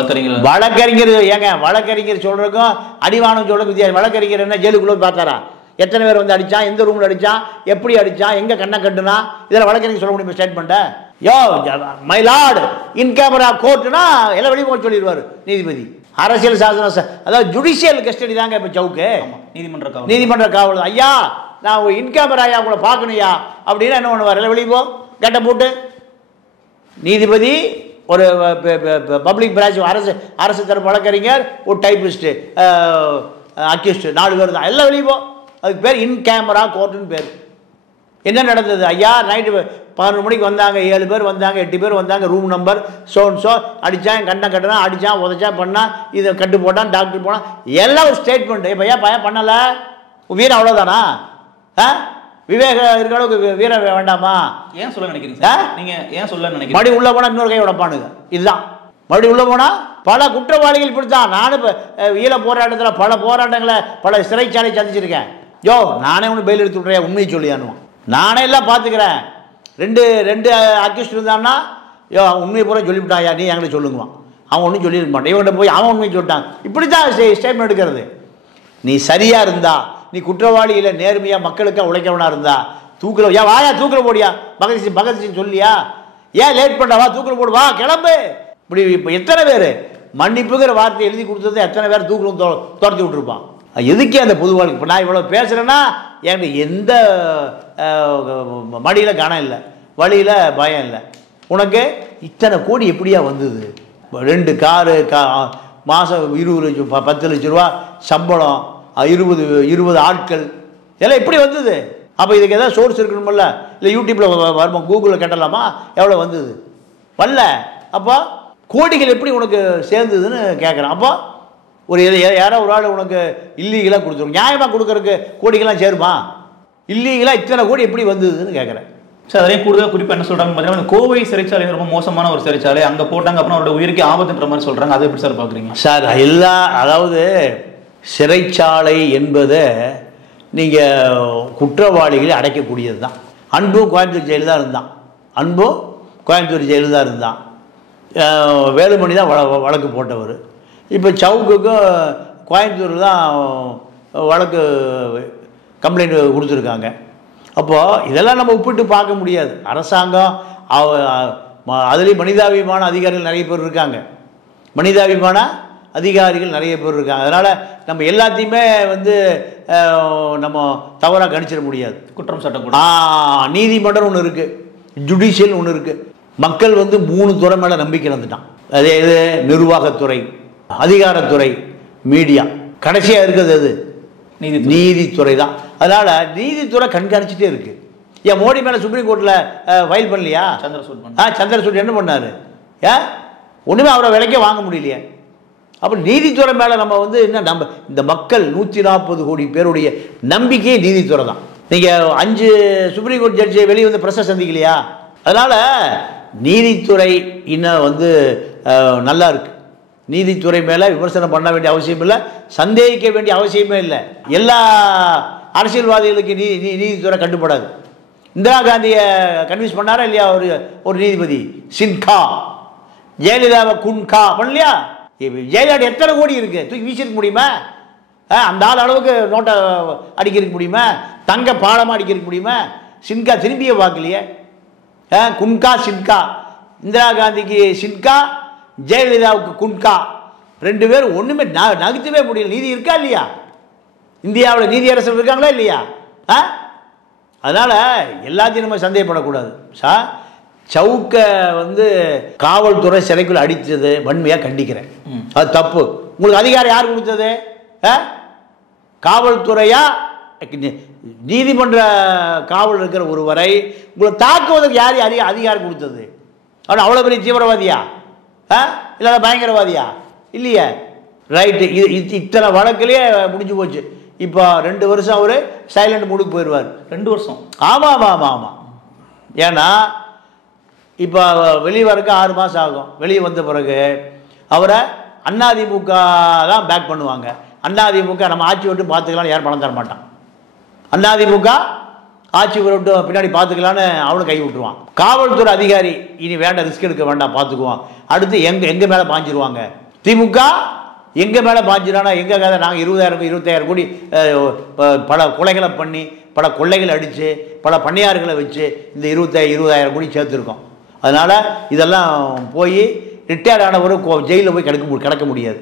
வழக்கறிஞர் சொல்றதுக்கும் அடிவானம் சொல்றதுக்கு வித்தியாசம். வழக்கறிஞர் என்ன ஜெயிலுக்குள்ள பார்த்தாரா? எத்தனை பேர் வந்து அடிச்சான், எந்த ரூம்ல அடிச்சான், எப்படி அடிச்சான், எங்க கண்ணை கட்டுனா, இதெல்லாம் வழக்கறிஞர் சொல்ல முடியும் ஸ்டேட்மெண்ட்டை? மை லார்டு இன் கேமரா கோர்ட்னா எல்லாம் வெளியே போக சொல்லிடுவார் நீதிபதி. அரசியல் சாசனம், அதாவது ஜுடிஷியல் கஸ்டடி தாங்க இப்போ சவுக்கு. நீதிமன்ற காவல். ஐயா நான் இன் கேமராயா உங்களை பார்க்கணுயா அப்படின்னா என்ன பண்ணுவார்? எல்லாம் வெளியே போ, கட்டை போட்டு. நீதிபதி, ஒரு பப்ளிக் பிரான்ச் அரசு தரப்பு வழக்கறிஞர், ஒரு டைப்பிஸ்ட்டு, அக்யூஸ்ட், 4 பேர் தான். எல்லாம் வெளியே போ. அதுக்கு பேர் இன் கேமரா கோர்ட்டுன்னு பேர். என்ன நடந்தது? ஐயா நைட்டு 11 மணிக்கு வந்தாங்க, 7 பேர் வந்தாங்க, 8 பேர் வந்தாங்க, ரூம் நம்பர் ஸோ அடித்தான், கண்ணை கட்டினா, அடித்தான், உதச்சான், பண்ணான், இதை கட்டு போட்டான், டாக்டர் போனான், எல்லாம் ஒரு ஸ்டேட்மெண்ட். இப்போ பையன் பண்ணலை, வீரம் அவ்வளோதானா? விவேக இருக்கிற அளவுக்கு வீர வேண்டாமா? ஏன் சொல்ல நினைக்கிறீங்க சார்? நீங்கள் ஏன் சொல்ல நினைக்கிறீங்க? மறுபடி உள்ளே போனால் இன்னொரு கை உடப்பானுங்க. இதுதான் மறுபடி உள்ளே போனால் பல குற்றவாளிகள் இப்படித்தான். நானும் இப்போ ஈழ போராட்டத்தில் பல போராட்டங்களை பல சிறைச்சாலை சந்திச்சிருக்கேன். நானே ஒன்று பெயில் எடுத்து விட்றேன், உண்மையை சொல்லியானுவோம். நானே எல்லாம் பார்த்துக்கிறேன். ரெண்டு அக்யூஸ்ட் இருந்தான்னா அவன் உண்மையை பூரா சொல்லிவிட்டாயா நீ என்கிட்ட சொல்லுங்குவான். அவன் ஒன்றும் சொல்லியிருக்க மாட்டான். இவன்கிட்ட போய் அவன் உண்மையை சொல்லிட்டான். இப்படி தான் ஸ்டேட்மெண்ட் எடுக்கிறது. நீ சரியாக இருந்தா, நீ குற்றவாளியில் நேர்மையாக மக்களுக்காக உழைக்கவனா இருந்தா தூக்கில் ஏன் வாயா தூக்கில் போடியா பகத்சிங் சொல்லியா, ஏன் லேட் பண்ண வா தூக்கில் போடு, வா கிளம்பு. இப்படி இப்போ எத்தனை பேர் மன்னிப்புங்கிற வார்த்தை எழுதி கொடுத்தது எத்தனை பேர் தூக்கிலும் துரத்தி விட்டுருப்பான். எதுக்கே அந்த பொது வாழ்க்கை. இப்போ நான் இவ்வளோ பேசுகிறேன்னா என்கிட்ட எந்த மடியில் கணம் இல்லை, வழியில் பயம் இல்லை. உனக்கு இத்தனை கோடி எப்படியா வந்தது? 2 காரு, மாதம் 20 லட்சம் 10 லட்ச ரூபா சம்பளம், 20 ஆட்கள், இதெல்லாம் எப்படி வந்தது? அப்போ இதுக்கு எதாவது சோர்ஸ் இருக்கணுமில்ல? இல்லை யூடியூப்பில் வருமா, கூகுளில் கேட்டலாமா எவ்வளோ வந்தது? வரல. அப்போ கோடிகள் எப்படி உனக்கு சேர்ந்ததுன்னு கேட்குறேன். அப்போ ஒரு யாரோ ஒரு ஆள் உனக்கு இல்லீகலாக கொடுத்துரும், நியாயமாக கொடுக்குறதுக்கு கோடிகள்லாம் சேருமா? இல்லீகலாக இத்தனை கோடி எப்படி வந்ததுன்னு கேட்குறேன். சார் அதையும் கூடுதலாக குறிப்பாக என்ன சொல்கிறாங்க பார்த்தீங்கன்னா, கோவை சிறைச்சாலை ரொம்ப மோசமான ஒரு சிறைச்சாலை, அங்கே போட்டாங்க அப்புறம் அவரோட உயிருக்கு ஆபத்துன்ற மாதிரி சொல்கிறாங்க. அதை எப்படி சார் பார்க்குறீங்க? சார் அதாவது சிறைச்சாலை என்பது நீங்கள் குற்றவாளிகளை அடைக்கக்கூடியது தான். அன்பும் கோயம்புத்தூர் ஜெயிலு தான் இருந்தான். அன்பும் கோயம்புத்தூர் ஜெயிலு தான் இருந்தான். வேலுமணி தான் வழக்கு போட்டவர். இப்போ சவுக்குக்கும் கோயம்புத்தூர் தான் வழக்கு கம்ப்ளைண்ட் கொடுத்துருக்காங்க. அப்போது இதெல்லாம் நம்ம ஒப்பிட்டு பார்க்க முடியாது. அரசாங்கம் அதுலேயும் மனிதாபிமான அதிகாரிகள் நிறைய பேர் இருக்காங்க. மனிதாபிமான அதிகாரிகள் நிறைய பேர் இருக்காங்க. அதனால் நம்ம எல்லாத்தையுமே நம்ம தவறாக கணிச்சிட முடியாது. குற்றம் சாட்டக்கூட நீதிமன்றம் ஒன்று இருக்குது, ஜுடிஷியல் ஒன்று இருக்குது. மக்கள் 3 துறை மேலே நம்பிக்கை வந்துட்டான். அதே இது நிர்வாகத்துறை, அதிகாரத்துறை, மீடியா. கடைசியாக இருக்கிறது அது நீதித்துறை தான். அதனால் நீதித்துறை கண்காணிச்சுட்டே இருக்கு. ஏன் மோடி மேலே சுப்ரீம் கோர்ட்டில் ஃபைல் பண்ணலையா? சந்திரசூட் என்ன பண்ணார்? ஒன்றுமே அவரை விலைக்கே வாங்க முடியலையே. அப்போ நீதித்துறை மேலே நம்ம என்ன நம்ம இந்த மக்கள் 140 கோடி பேருடைய நம்பிக்கையே நீதித்துறை தான். நீங்கள் 5 சுப்ரீம் கோர்ட் ஜட்ஜி வெளியே பிரஸ்ஸை சந்திக்கலையா? அதனால் நீதித்துறை இன்னும் நல்லா இருக்கு. நீதித்துறை மேலே விமர்சனம் பண்ண வேண்டிய அவசியம் இல்லை, சந்தேகிக்க வேண்டிய அவசியமே இல்லை. எல்லா அரசியல்வாதிகளுக்கு நீதித்துறை கட்டுப்படாது. இந்திரா காந்தியை கன்வின்ஸ் பண்ணாரா இல்லையா ஒரு நீதிபதி? சின்கா. ஜெயலலிதாவை குன்கா பண்ணலையா? ஜெயலலிதா எத்தனை கோடி இருக்கு, தூக்கி வீசிருக்க முடியுமா? அந்த ஆள் அளவுக்கு நோட்டை அடிக்கிறதுக்க முடியுமா? தங்க பாலமாக அடிக்கிறதுக்க முடியுமா? சின்கா திரும்பியே பார்க்கலையே. குன்கா சின்கா. இந்திரா காந்திக்கு சின்கா, ஜெயலலிதாவுக்கு குன்கா. 2 பேரும் ஒன்றுமே நகர்த்தவே முடியல. நீதி இருக்கா இல்லையா? இந்தியாவில் நீதி அரசர் இருக்காங்களா இல்லையா? அதனால் எல்லாத்தையும் நம்ம சந்தேகப்படக்கூடாது. சவுக்க காவல்துறை சிறைக்குள்ள அடித்தது வன்மையாக கண்டிக்கிறேன். அது தப்பு. உங்களுக்கு அதிகாரம் யார் கொடுத்தது? காவல்துறையா? நீதிமன்ற காவல் இருக்கிற ஒருவரை உங்களை தாக்குவதற்கு யார் அதிகாரம் கொடுத்தது? அவன் அவ்வளோ பெரிய தீவிரவாதியா இல்லை பயங்கரவாதியா? இல்லையே. ரைட்டு. இத்தனை வழக்கிலேயே முடிஞ்சு போச்சு. இப்போ 2 வருஷம் அவர் சைலண்ட் மூடுக்கு போயிடுவார். 2 வருஷம்? ஆமாம் ஆமாம் ஆமாம். ஏன்னா இப்போ வெளியே வரக்கு 6 மாதம் ஆகும். வெளியே வந்த பிறகு அவரை அதிமுக தான் பேக் பண்ணுவாங்க. அதிமுக நம்ம ஆட்சி விட்டு பார்த்துக்கலான்னு யாரும் பணம் தர மாட்டான். அதிமுக ஆட்சி விட்டு பின்னாடி பார்த்துக்கலான்னு அவனும் கை விட்டுருவான். காவல்துறை அதிகாரி இனி வேண்டாம், ரிஸ்க் எடுக்க வேண்டாம், பார்த்துக்குவான். அடுத்து எங்கள் மேலே பாஞ்சிருவாங்க. திமுக எங்கள் மேலே பாஞ்சிடானா எங்கள் கதை? நாங்கள் 20,000 கோடி பல கொலைகளை பண்ணி, பல கொள்ளைகளை அடித்து, பல பண்ணையார்களை வச்சு இந்த 20,000 கோடி சேர்த்துருக்கோம். அதனால் இதெல்லாம் போய் ரிட்டையர்ட் ஆனவரும் ஜெயிலில் போய் கிடக்க முடியாது.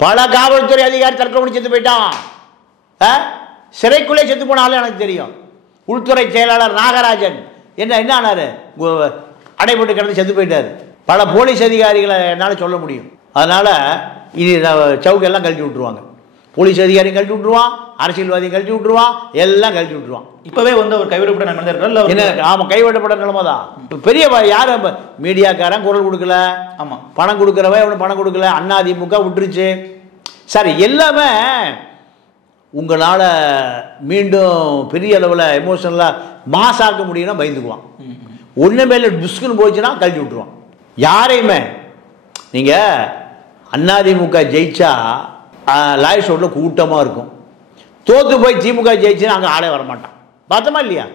பல காவல்துறை அதிகாரி தற்கொலை பண்ணி செத்து போயிட்டான். சிறைக்குள்ளே செத்து போனாலும் எனக்கு தெரியும். உள்துறை செயலாளர் நாகராஜன் என்ன ஆனார்? அடைபட்டு கிடந்து செத்து போயிட்டார். பல போலீஸ் அதிகாரிகளை என்னால் சொல்ல முடியும். அதனால் இது சவுக்கெல்லாம் கழட்டி விட்டுருவாங்க. போலீஸ் அதிகாரியும் கழட்டி விட்டுருவான், அரசியல்வாதியும் கழட்டி விட்டுருவான், எல்லாம் கழட்டி விட்டுருவான். இப்போவே அவர் கைவிடப்பட்ட நிலைமை என்ன? ஆமாம், கைவிடப்பட்ட நிலைமை தான். இப்போ பெரிய யாரும் மீடியாக்காரன் குரல் கொடுக்கல. ஆமாம், பணம் கொடுக்குறவன் அவனு பணம் கொடுக்கல. அதிமுக விட்டுருச்சு. சரி, எல்லாமே உங்களால் மீண்டும் பெரிய அளவில் எமோஷனலாக மாசாக்க முடியும்னா பயந்துக்குவான். ஒன்றுமே இல்லை, டிஸ்குன்னு போச்சுன்னா கழட்டி விட்டுருவான் யாரையுமே. நீங்கள் அதிமுக ஜெயிச்சா லாயர் ஷோட்டில் கூட்டமாக இருக்கும். தோற்று போய் திமுக ஜெயிச்சுன்னா அங்கே ஆளே வரமாட்டான். பார்த்தோமா இல்லையா?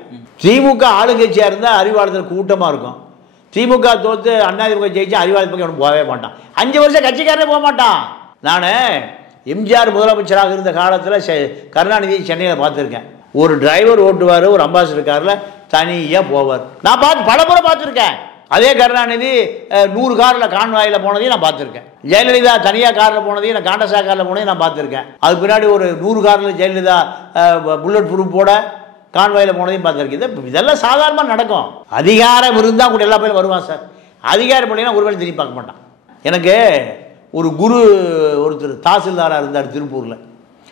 திமுக ஆளுங்கட்சியாக இருந்தால் அறிவாளத்தில் கூட்டமாக இருக்கும். திமுக தோற்று அதிமுக ஜெயிச்சு அறிவாளி பக்கம் அவனுக்கு போகவே மாட்டான். 5 வருஷம் கட்சிக்காரனே போக மாட்டான். நான் எம்ஜிஆர் முதலமைச்சராக இருந்த காலத்தில் கருணாநிதி சென்னையில் பார்த்துருக்கேன். ஒரு டிரைவர் ஓட்டுவார், ஒரு அம்பாசிடர் காரில் தனியாக போவார். நான் பல முறை பார்த்துருக்கேன். அதே கருணாநிதி 100 காரில் கான்வாயில் போனதையும் நான் பார்த்துருக்கேன். ஜெயலலிதா தனியாக காரில் போனதையும், நான் காண்டசா காரில் போனதையும் நான் பார்த்துருக்கேன். அதுக்கு பின்னாடி ஒரு 100 காரில் ஜெயலலிதா புல்லட் ப்ரூஃபோட கான்வாயில் போனதையும் பார்த்துருக்கேன். இதெல்லாம் சாதாரணமாக நடக்கும். அதிகாரம் இருந்தால் கூட எல்லா பேரும் வருவான் சார். அதிகாரம் இல்லைன்னா ஒரு வேளை திரும்பி பார்க்க மாட்டான். எனக்கு ஒரு குரு ஒருத்தர் தாசில்தாராக இருந்தார் திருப்பூரில்.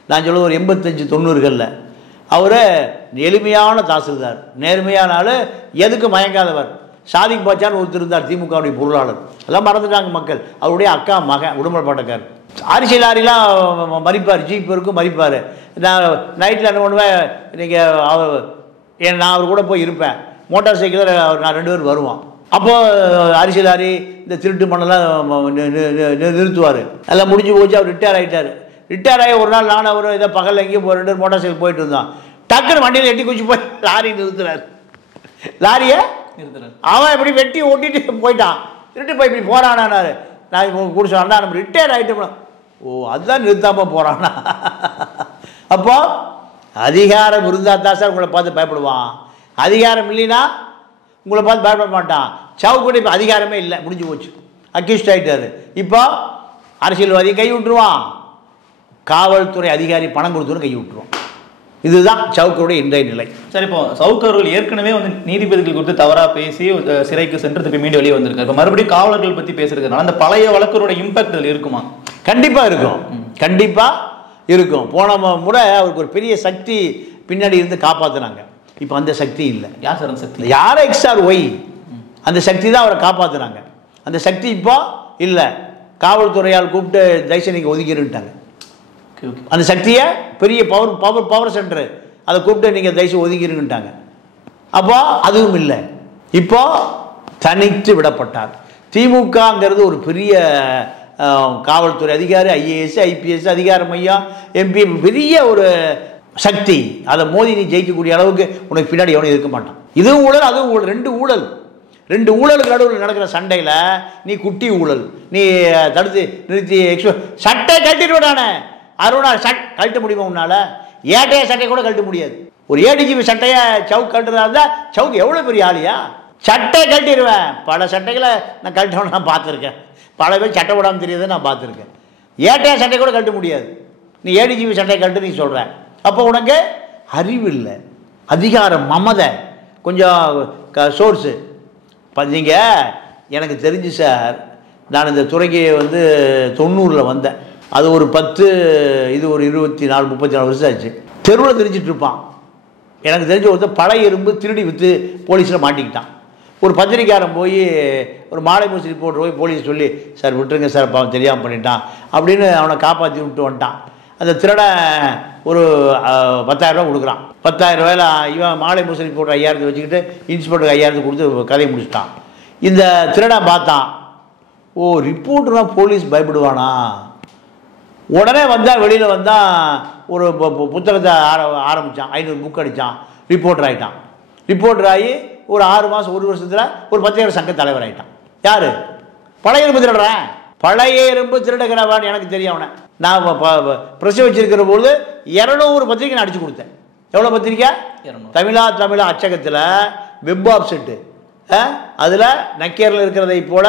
நான் சொல்ல ஒரு 85-90களில். அவர் எளிமையான தாசில்தார், நேர்மையான ஆள், எதுக்கு மயங்காதவர். சாதிக் பாச்சான்னு ஒருத்தர் இருந்தார், திமுகவுடைய பொருளாளர். எல்லாம் மறந்துட்டாங்க மக்கள். அவருடைய அக்கா மகன் உடுமலைப்பேட்டைக்கார். அரிசி லாரிலாம் மறிப்பார், ஜீப் இருக்கும் மறிப்பார். நான் நைட்டில் என்ன பண்ணுவேன், நீங்கள் நான் அவர் கூட போய் இருப்பேன். மோட்டார் சைக்கிளில் நான் 2 பேர் வருவோம். அப்போது அரிசி லாரி இந்த திருட்டு மண்ணெல்லாம் நிறுத்துவார். எல்லாம் முடிஞ்சு போச்சு. அவர் ரிட்டையர் ஆகிட்டார். ரிட்டையர் ஆகி ஒரு நாள் நான் அவர் இதை பகலில் எங்கேயும் 2 மோட்டார் சைக்கிள் போயிட்டு இருந்தான். டக்குன்னு வண்டியில் எட்டி குச்சி போய் லாரி நிறுத்துறாரு. லாரியை அவன் இப்படி வெட்டி ஓட்டிட்டு போயிட்டான். திருட்டு போய் இப்படி போகிறானாரு. நான் குடிச்ச அண்ணா நம்ம ரிட்டையர் ஆகிட்டோம். ஓ, அதுதான் நிறுத்தாமல் போகிறானா. அப்போ அதிகாரம் இருந்தால் தான் சார் உங்களை பார்த்து பயப்படுவான். அதிகாரம் இல்லைன்னா உங்களை பார்த்து பயப்பட மாட்டான். சவுக்கூட இப்போ அதிகாரமே இல்லை, முடிஞ்சு போச்சு. அக்யூஸ்ட் ஆகிட்டாரு. இப்போ அரசியல்வாதி கை விட்டுருவான், காவல்துறை அதிகாரி பணம் கொடுத்துன்னு கை விட்டுருவான். இதுதான் சவுக்கருடைய இன்றைய நிலை. சரி, இப்போ சவுக்கு அவர்கள் ஏற்கனவே வந்து நீதிபதிகள் குறித்து தவறாக பேசி சிறைக்கு சென்று திருப்பி மீண்டும் வெளியே வந்திருக்காரு. இப்போ மறுபடியும் காவலர்கள் பற்றி பேசுறதுனால அந்த பழைய வழக்கரோட இம்பாக்ட் அதில் இருக்குமா? கண்டிப்பாக இருக்கும், கண்டிப்பாக இருக்கும். போன முறை அவருக்கு ஒரு பெரிய சக்தி பின்னாடி இருந்து காப்பாற்றினாங்க. இப்போ அந்த சக்தி இல்லை. யார் சார் அந்த சக்தி? யார் எக்ஸ் ஆர் ஒய், அந்த சக்தி தான் அவரை காப்பாற்றினாங்க. அந்த சக்தி இப்போ இல்லை. காவல்துறையால் கூப்பிட்டு தயவுசெய்து ஒதுக்கிருட்டாங்க. அந்த சக்தியை பெரிய பவர் சென்டர் அதை கூப்பிட்டு நீங்கள் தயவுசெய்து ஒதுக்கிருட்டாங்க. அப்போ அதுவும் இல்லை. இப்போ தனித்து விடப்பட்டார். திமுகங்கிறது ஒரு பெரிய காவல்துறை அதிகாரி, ஐஏஎஸ், ஐபிஎஸ் அதிகார மையம், எம்பி, பெரிய ஒரு சக்தி. அதை மோதி நீ ஜெயிக்கக்கூடிய அளவுக்கு உனக்கு பின்னாடி எவனும் இருக்க மாட்டான். இதுவும் ஊழல், அதுவும் ஊழல். 2 ஊழலுக்கு நடுவில் நடக்கிற சண்டையில் நீ குட்டி ஊழல், நீ தடுத்து நிறுத்தி சட்டை கழட்டிட்டு விடானே. அருணா கழட்ட முடியுமா உன்னால? ஏட்டைய சட்டையை கூட கழட்ட முடியாது. ஒரு ஏடிஜிபி சட்டையை சவுக்கு கழட்டுறதா இருந்தால் சவுக்கு எவ்வளோ பெரிய ஆளியா? சட்டை கழட்டிடுவேன். பல சட்டைகளை நான் கழட்டவன நான் பார்த்துருக்கேன். பல பேர் சட்டை விடாமல் தெரியாத நான் பார்த்துருக்கேன். ஏட்டைய சட்டை கூட கழட்ட முடியாது. நீ ஏடிஜிபி சட்டையை கழட்டு நீ சொல்கிற. அப்போ உனக்கு அறிவு இல்லை, அதிகாரம், மமதை, கொஞ்சம் சோர்ஸு. நீங்கள் எனக்கு தெரிஞ்சு சார், நான் இந்த துறைக்கு வந்து 90ல் வந்தேன். அது ஒரு 10, இது ஒரு 24-34 வருஷம் ஆச்சு. தெருவில் தெரிஞ்சிட்டு இருப்பான். எனக்கு தெரிஞ்ச ஒருத்தர் பழைய இரும்பு திருடி விற்று போலீஸில் மாட்டிக்கிட்டான். ஒரு பத்திரிக்காரன் போய் ஒரு மாலை மூசி ரிப்போர்ட் போய் போலீஸ் சொல்லி, சார் விட்டுருங்க சார், பாவம் தெரியாமல் பண்ணிட்டான் அப்படின்னு அவனை காப்பாற்றி விட்டு வந்துட்டான். அந்த திருடன் ஒரு 10,000 ரூபா கொடுக்குறான். 10,000 ரூபாயில் இவன் மாலை மூசி ரிப்போர்ட் 5000 வச்சுக்கிட்டு இன்ஸ்பெக்டருக்கு 5000 கொடுத்து கதையை முடிச்சிட்டான். இந்த திருடன் பார்த்தான், ஓ ரிப்போர்ட்னா போலீஸ் பயப்படுவானா? உடனே வந்தால் வெளியில் வந்தால் ஒரு புத்தகத்தை ஆரம்பித்தான். 500 புக் அடித்தான். ரிப்போர்ட்டர் ஆகிட்டான். ரிப்போர்ட்டர் ஆகி ஒரு 6 மாதம் 1 வருஷத்தில் ஒரு பத்திரிகை சங்க தலைவர் ஆகிட்டான். யார்? பழைய இரும்பு திருடுறேன். பழைய இரும்பு திருடுகிறவான்னு எனக்கு தெரியும். அவனை நான் பிரசவ வச்சிருக்கிற பொழுது 200 பத்திரிக்கை நான் அடித்து கொடுத்தேன். எவ்வளோ பத்திரிக்கை? தமிழா அச்சகத்தில் வெப் ஆப்செட்டு, அதில் நக்கேரில் இருக்கிறதை போல,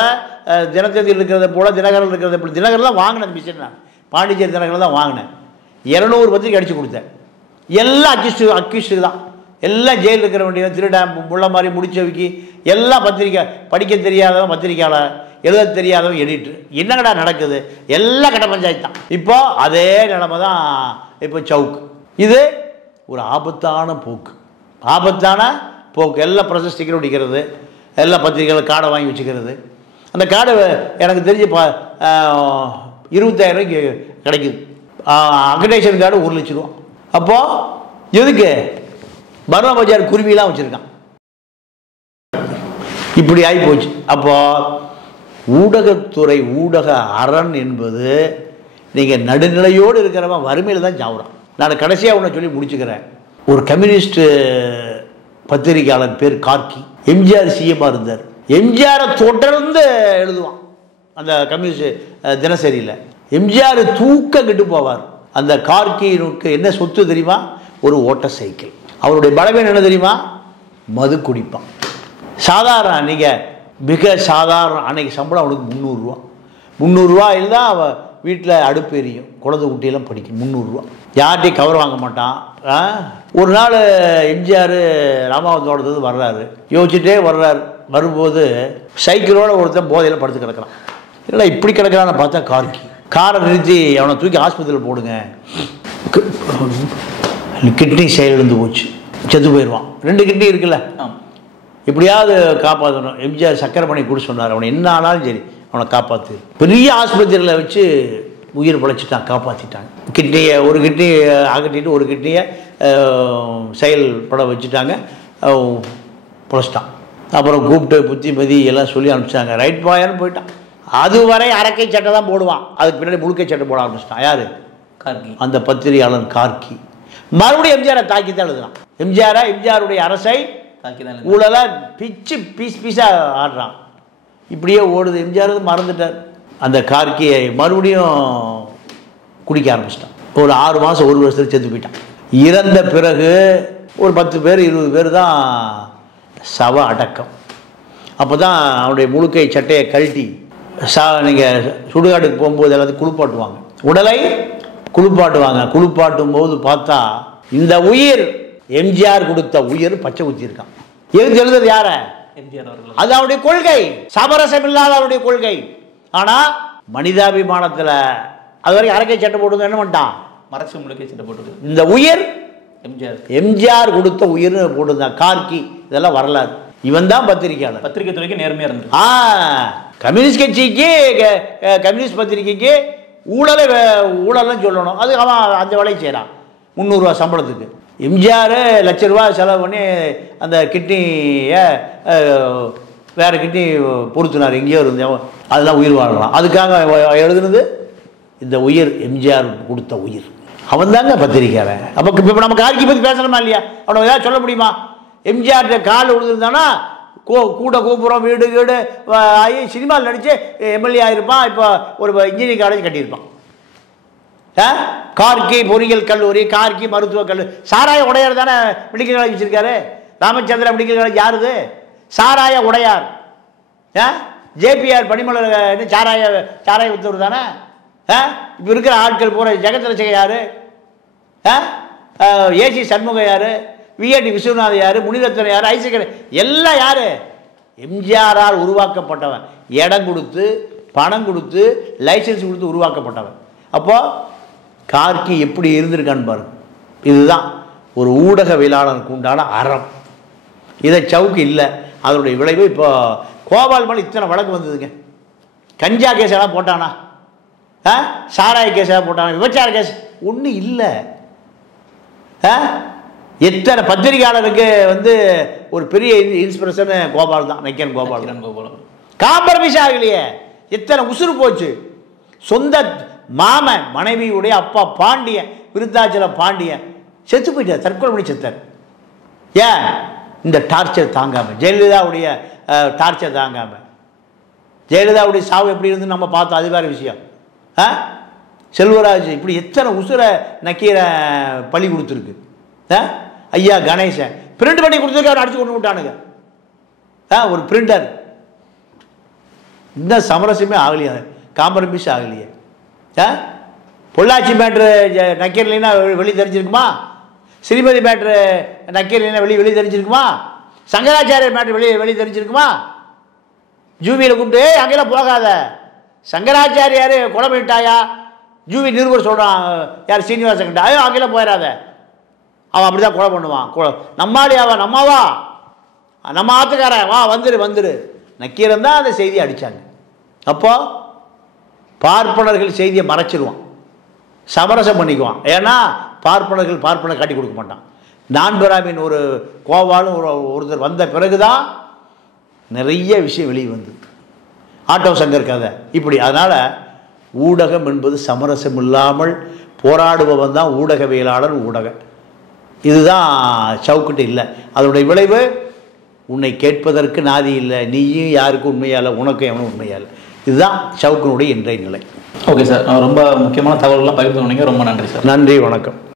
தினத்தந்தியில் இருக்கிறத போல, தினகரில் இருக்கிறத போல, தினகரெலாம் வாங்கினேன் மிஷின். நான் பாண்டிச்சேரி தினகரில் தான் வாங்கினேன். 200 பத்திரிக்கை அடித்து கொடுத்தேன். எல்லாம் அக்யூஸ்டு தான். எல்லாம் ஜெயிலில் இருக்கிற வேண்டிய திருடன், முள்ள மாதிரி முடிச்சவைக்கு எல்லாம் பத்திரிக்கை. படிக்க தெரியாதவன் பத்திரிக்கையாளர், எழுத தெரியாதவன் எடிட்டர். என்னங்கடா நடக்குது? எல்லாம் கட்ட பஞ்சாயத்து தான். இப்போ அதே நிலைமை தான் இப்போ சவுக்கு. இது ஒரு ஆபத்தான போக்கு. எல்லாம் ப்ரொசஸ் ஸ்டிக்கர் ஒட்டிக்கிறது, எல்லா பத்திரிகைகளும் கார்டை வாங்கி வச்சுக்கிறது. அந்த கார்டு எனக்கு தெரிஞ்சு 25,000 ரூபாய்க்கு கிடைக்குது. அக்ரிடேஷன் கார்டு 1 லட்சம் ரூபா. அப்போது எதுக்கு? பர்மா பஜார் குருவிலாம் வச்சுருக்கான். இப்படி ஆகி போச்சு. அப்போது ஊடகத்துறை, ஊடக அரண் என்பது நீங்கள் நடுநிலையோடு இருக்கிறவன் வறுமையில் தான் சாவுறான். நான் கடைசியாக ஒன்று சொல்லி முடிச்சுக்கிறேன். ஒரு கம்யூனிஸ்ட் பத்திரிகையாளர் பேர் கார்கி. எம்ஜிஆர் சிஎம்மாக இருந்தார். எம்ஜிஆரை தொடர்ந்து எழுதுவான் அந்த கம்யூனிஸ்ட் தினசரியில். எம்ஜிஆர் தூக்க கெட்டு போவார். அந்த கார்கினுக்கு என்ன சொத்து தெரியுமா? ஒரு ஓட்டர் சைக்கிள். அவருடைய பலவீனம் என்ன தெரியுமா? மது குடிப்பான். சாதாரண நீங்கள் மிக சாதாரண அன்னைக்கு சம்பளம் அவனுக்கு 300 ரூபா. 300 ரூபாயில் தான் அவன் வீட்டில் அடுப்பு எரியும், குழந்தை குட்டியெல்லாம் படிக்கும். 300 ரூபா. யார்கிட்டையும் கவர் வாங்க மாட்டான். ஒரு நாள் எம்ஜிஆர் ராமாவரம் தோட்டத்துக்கு வர்றாரு, யோசிச்சுட்டே வர்றாரு. வரும்போது சைக்கிளோட ஒருத்தன் போதையில் படுத்து கிடக்கிறான். இல்லை இப்படி கிடக்கிறான்னு பார்த்தா கார்கி. காரை நிறுத்தி அவனை தூக்கி ஆஸ்பத்திரியில் போடுங்க, கிட்னி செயலிழந்து போச்சு, செத்து போயிடுவான். 2 கிட்னி இருக்குல்ல, எப்படியாவது காப்பாற்றணும். எம்ஜிஆர் சக்கரை பண்ணி கூட சொன்னார், அவனை என்ன ஆனாலும் சரி அவனை காப்பாற்று. பெரிய ஆஸ்பத்திரியில் வச்சு உயிர் பழைச்சிட்டான், காப்பாற்றிட்டாங்க. கிட்னியை ஒரு கிட்னி அகட்டிட்டு ஒரு கிட்னியை செயல்பட வச்சுட்டாங்க, பொழைச்சிட்டான். அப்புறம் கூப்பிட்டு புத்திமதி எல்லாம் சொல்லி அனுப்பிச்சாங்க. ரைட் பாயான்னு போயிட்டான். அதுவரை அரக்கை சட்டை தான் போடுவான், அதுக்கு பின்னாடி முழுக்கை சட்டை போட ஆரம்பிச்சிட்டான். யார்? கார்கி. அந்த பத்திரிகையாளன் கார்கி மறுபடியும் எம்ஜிஆரை தாக்கி தான் எழுதுறான். எம்ஜிஆருடைய அரசை ஊழலை பிச்சு பீஸாக ஆடுறான். இப்படியே ஓடுது. எம்ஜிஆர் மறந்துட்டார். அந்த கார்கியை மறுபடியும் குடிக்க ஆரம்பிச்சிட்டான். ஒரு 6 மாதம் 1 வருஷத்துக்கு செத்து போயிட்டான். இறந்த பிறகு ஒரு 10 பேர் 20 பேர் தான் சவ அடக்கம். அப்போ தான் அவனுடைய முழுக்கை சட்டையை கழட்டி நீங்கள் சுடுகாட்டுக்கு போகும்போது எல்லாத்தையும் குளிப்பாட்டுவாங்க, உடலை குளிப்பாட்டுவாங்க. குளிப்பாட்டும் போது பார்த்தா இந்த உயிர் எம்ஜிஆர் கொடுத்த உயிர் பச்சை ஊற்றி இருக்கான். எதுக்கு எழுதுறது? யார? எம்ஜிஆர் அவர்கள். அது அவருடைய கொள்கை, சமரசம் இல்லாத அவருடைய கொள்கை. ஆனால் மனிதாபிமானத்தில் அது வரைக்கும் அரக்கை சட்டை போட்டு என்ன பண்ணிட்டான்? மறைச்சு முழுக்கை சட்டை போட்டு இந்த உயிர் எம்ஜிஆர் கொடுத்த உயிர்னு போட்டுருந்தான். கார்கி இதெல்லாம் வரலாறு. இவன் தான் பத்திரிகையாளர். பத்திரிகை துறைக்கு நேர்மையாக இருந்தது. கம்யூனிஸ்ட் கட்சிக்கு கம்யூனிஸ்ட் பத்திரிகைக்கு ஊழல்னு சொல்லணும். அது அவன் அந்த வேலையை செய்கிறான் 300 ரூபா சம்பளத்துக்கு. எம்ஜிஆர் லட்ச ரூபா செலவு பண்ணி அந்த கிட்னியை வேறு கிட்னி பொருத்தினார், எங்கேயோ இருந்து அதெல்லாம் உயிர் வாழலாம். அதுக்காக எழுதுனது இந்த உயிர் எம்ஜிஆர் கொடுத்த உயிர். அவன் தாங்க பத்திரிக்கையாளன். அப்போ இப்போ நம்ம கார்கி பற்றி பேசணுமா இல்லையா? அவனை ஏதாவது சொல்ல முடியுமா? எம்ஜிஆர் கால் விழுந்துருந்தானா கூட கூப்புறம் வீடு வீடு ஆகி சினிமாவில் நடித்து எம்எல்ஏ ஆகிருப்பான். இப்போ ஒரு இன்ஜினியரிங் காலேஜ் கட்டியிருப்பான். கார்கி பொறியியல் கல்லூரி, கார்கி மருத்துவக் கல்லூரி. சாராய உடையார் தானே மெடிக்கல் காலேஜ் வச்சிருக்காரு. ராமச்சந்திரா மெடிக்கல் காலேஜ் யாருது? சாராய உடையார். ஜேபிஆர் பனிமலர் சாராய வித்தவர் தானே. இப்போ இருக்கிற ஆட்கள் பூரா ஜெகத்ரட்சகர் யாரு? ஏசி சண்முகம் யாரு? விஏடி விஸ்வநாதன் யாரு? முனிரத்னம் யாரு? ஐசகர் எல்லாம் யாரு? எம்ஜிஆரால் உருவாக்கப்பட்டவன். இடம் கொடுத்து பணம் கொடுத்து லைசன்ஸ் கொடுத்து உருவாக்கப்பட்டவன். அப்போ கார்கி எப்படி இருந்திருக்கான்னு பாருங்க. இதுதான் ஒரு ஊடகவியலாளனுக்கு உண்டான அறம். இதை சவுக்கு இல்லை. அதனுடைய விளைவு இப்போ கோபால் மேலே இத்தனை வழக்கு வந்ததுங்க. கஞ்சா கேஸ் எல்லாம் போட்டானா? சாராய கேஸ் எல்லாம் போட்டானா? விபச்சார கேஸ் ஒன்றும் இல்லை. எத்தனை பத்திரிகையாளருக்கு ஒரு பெரிய இன்ஸ்பிரேஷன் கோபால் தான். நக்கீரன் கோபால் காம்ப்ரமைஸ் ஆகலையே. எத்தனை உசுறு போச்சு. சொந்த மாமன் மனைவியுடைய அப்பா பாண்டியன், விருத்தாச்சலம் பாண்டியன் செத்து போயிட்டார், தற்கொலை பண்ணி செத்தார். ஏன்? இந்த டார்ச்சர் தாங்காமல், ஜெயலலிதாவுடைய டார்ச்சர் தாங்காமல். ஜெயலலிதாவுடைய சாவு எப்படி இருந்து நம்ம பார்த்தோம், அது வேறு விஷயம். செல்வராஜ் இப்படி எத்தனை உசுரை நக்கீர பழி கொடுத்துருக்கு. ஐயா கணேசன் பிரிண்ட் பண்ணி கொடுத்துருக்கு, அவர் அடிச்சு கொண்டு விட்டானுங்க. ஒரு பிரிண்டர். இந்த சமரசமே ஆகலையா, காம்ப்ரமைஸ் ஆகலையே. பொள்ளாச்சி மேட்ரு நக்கீரலைன்னா வெளியே தெரிஞ்சிருக்குமா? ஸ்ரீமதி மேட்ரு நக்கீரலைன்னா வெளியே தெரிஞ்சிருக்குமா? சங்கராச்சாரிய மேட்ரு வெளியே தெரிஞ்சிருக்குமா? ஜூவியில் கூப்பிட்டு அங்கெல்லாம் போகாத, சங்கராச்சாரியார் கொலை பண்ணிட்டாயா, ஜூவி நிருபர் சொல்கிறான், யார் சீனிவாசன் கிட்ட, ஐயோ அங்கெல்லாம் போயிடாத, அவன் அப்படி தான் கொலை பண்ணுவான். நம்மாடியாவா, நம்மாவா, நம்ம ஆத்துக்காரன் வா, வந்துரு. நக்கீரன் தான் அந்த செய்தியை அடித்தாங்க. அப்போ பார்ப்பனர்கள் செய்தியை மறைச்சிடுவான், சமரசம் பண்ணிக்குவான். ஏன்னா பார்ப்பனர்கள் பார்ப்பனை காட்டி கொடுக்க மாட்டான். நான்பிராமின் ஒரு கோவாலும் ஒருத்தர் வந்த பிறகுதான் நிறைய விஷயம் வெளியே வந்து ஆட்டோ சங்கர் கதை இப்படி. அதனால் ஊடகம் என்பது சமரசம் இல்லாமல் போராடுபவன் தான் ஊடகவியலாளர். ஊடகம் இதுதான் சவுக்கிட்டு இல்லை. அதனுடைய விளைவு உன்னை கேட்பதற்கு நாதி இல்லை, நீயும் யாருக்கும் உண்மையால, உனக்கும் எவனும் உண்மையால. இதுதான் ஷவுக்கினுடைய இன்றைய நிலை. ஓகே சார், ரொம்ப முக்கியமான தகவல்கள்லாம் பகிர்ந்து கொண்டீங்க. ரொம்ப நன்றி சார். நன்றி, வணக்கம்.